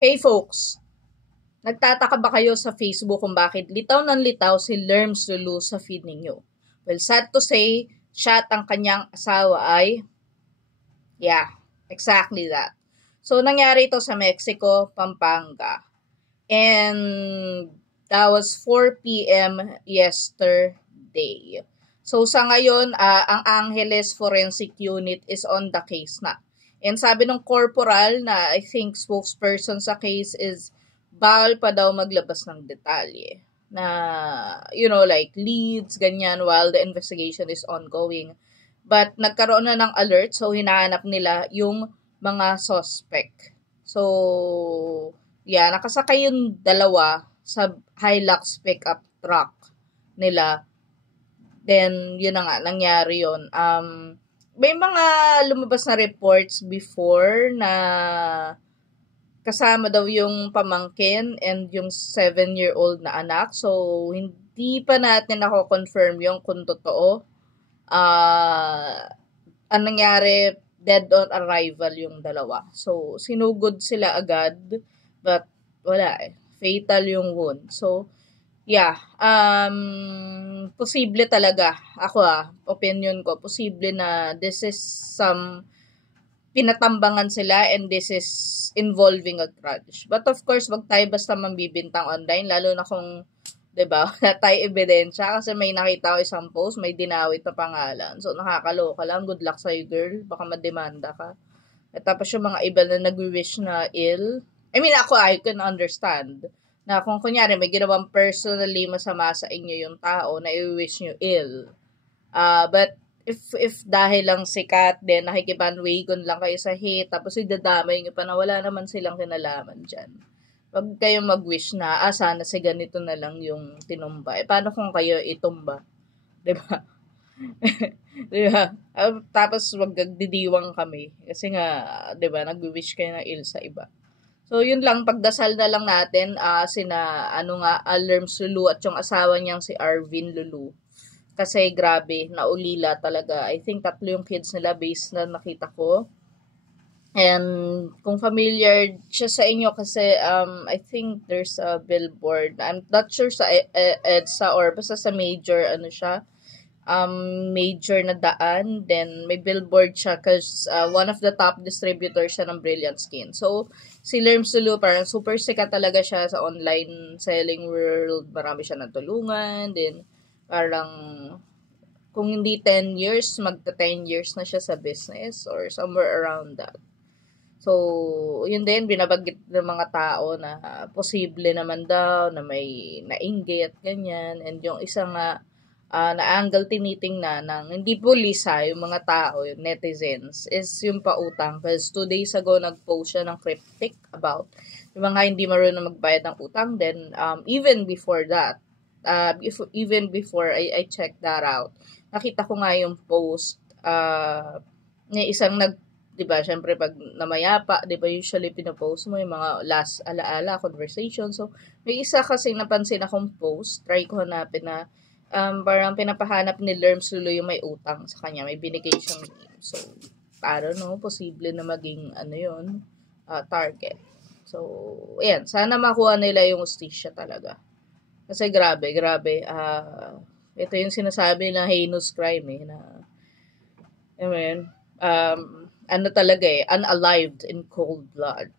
Hey folks, nagtataka ba kayo sa Facebook kung bakit litaw ng litaw si Lerms Lulu sa feed ninyo? Well, sad to say, siya at ang kanyang asawa ay, yeah, exactly that. So, nangyari ito sa Mexico, Pampanga. And that was 4 p.m. yesterday. So, sa ngayon, ang Angeles Forensic Unit is on the case na. And sabi ng corporal na I think spokesperson sa case is bawal pa daw maglabas ng detalye na, like leads, ganyan, while the investigation is ongoing. But nagkaroon na ng alert, so hinahanap nila yung mga suspect. So, yeah, nakasakay yung dalawa sa Hilux pickup truck nila. Then, yun na nga, nangyari yun. May mga lumabas na reports before na kasama daw yung pamangkin and yung 7-year-old na anak. So, hindi pa natin confirm yung kung totoo. Ang nangyari, dead on arrival yung dalawa. So, sinugod sila agad, but wala eh. Fatal yung wound. So, yeah, posible talaga. Ako opinion ko, posible na this is some pinatambangan sila and this is involving a grudge. But of course, wag tayo basta mambibintang online, lalo na kung 'di ba? Wala tayong ebidensya kasi may nakita ko isang post, may dinawit na pangalan. So nakakaloka lang. Good luck sa girl. Baka mademanda ka. At tapos yung mga iba na nag-wish na ill. I mean, I can understand na kung kunyari may ginawang personally masama sa inyo yung tao na i-wish nyo ill. But if dahil lang sikat din, nakikipandwagon lang kayo sa hate, tapos idadamay nyo pa na wala naman silang kinalaman dyan. Wag kayong mag-wish na, sana si ganito na lang yung tinumba. Paano kung kayo itumba? Diba? Diba? Tapos wag didiwang kami. Kasi nga, diba, nag-wish kayo ng ill sa iba. So, yun lang, pagdasal na lang natin, Lerms Lulu at yung asawa niyang si Arvin Lulu. Kasi grabe, naulila talaga. I think 3 yung kids nila based na nakita ko. And kung familiar siya sa inyo kasi I think there's a billboard. I'm not sure sa EDSA or basta sa major major na daan. Then may billboard siya because one of the top distributors siya ng Brilliant Skin. So si Lerms Lulu parang super sikat talaga siya sa online selling world. Marami siya natulungan. Then parang kung hindi 10 years, magta 10 years na siya sa business or somewhere around that. So, yun din, binabanggit ng mga tao na posible naman daw na may nainggit, ganyan. And yung isang na angle tinitingnan ng hindi police yung mga tao, yung netizens, is yung pautang. Because 2 days ago, nag-post siya ng cryptic about yung mga hindi marunong magbayad ng utang. Then, even before that, even before I checked that out, nakita ko nga yung post ni isang 'di ba, syempre pag namayapa, 'di ba usually pinopost mo yung mga last alaala, conversation. So, may isa kasi napansin akong post, try ko hanapin na parang pinapahanap ni Lerms Lulu yung may utang sa kanya, may binigay siyang game. So, I don't know, posible na maging yun, target. So, ayan, sana makuha nila yung hustisya talaga. Kasi grabe, ito yung sinasabi na heinous crime na, I mean, talaga unalived in cold blood.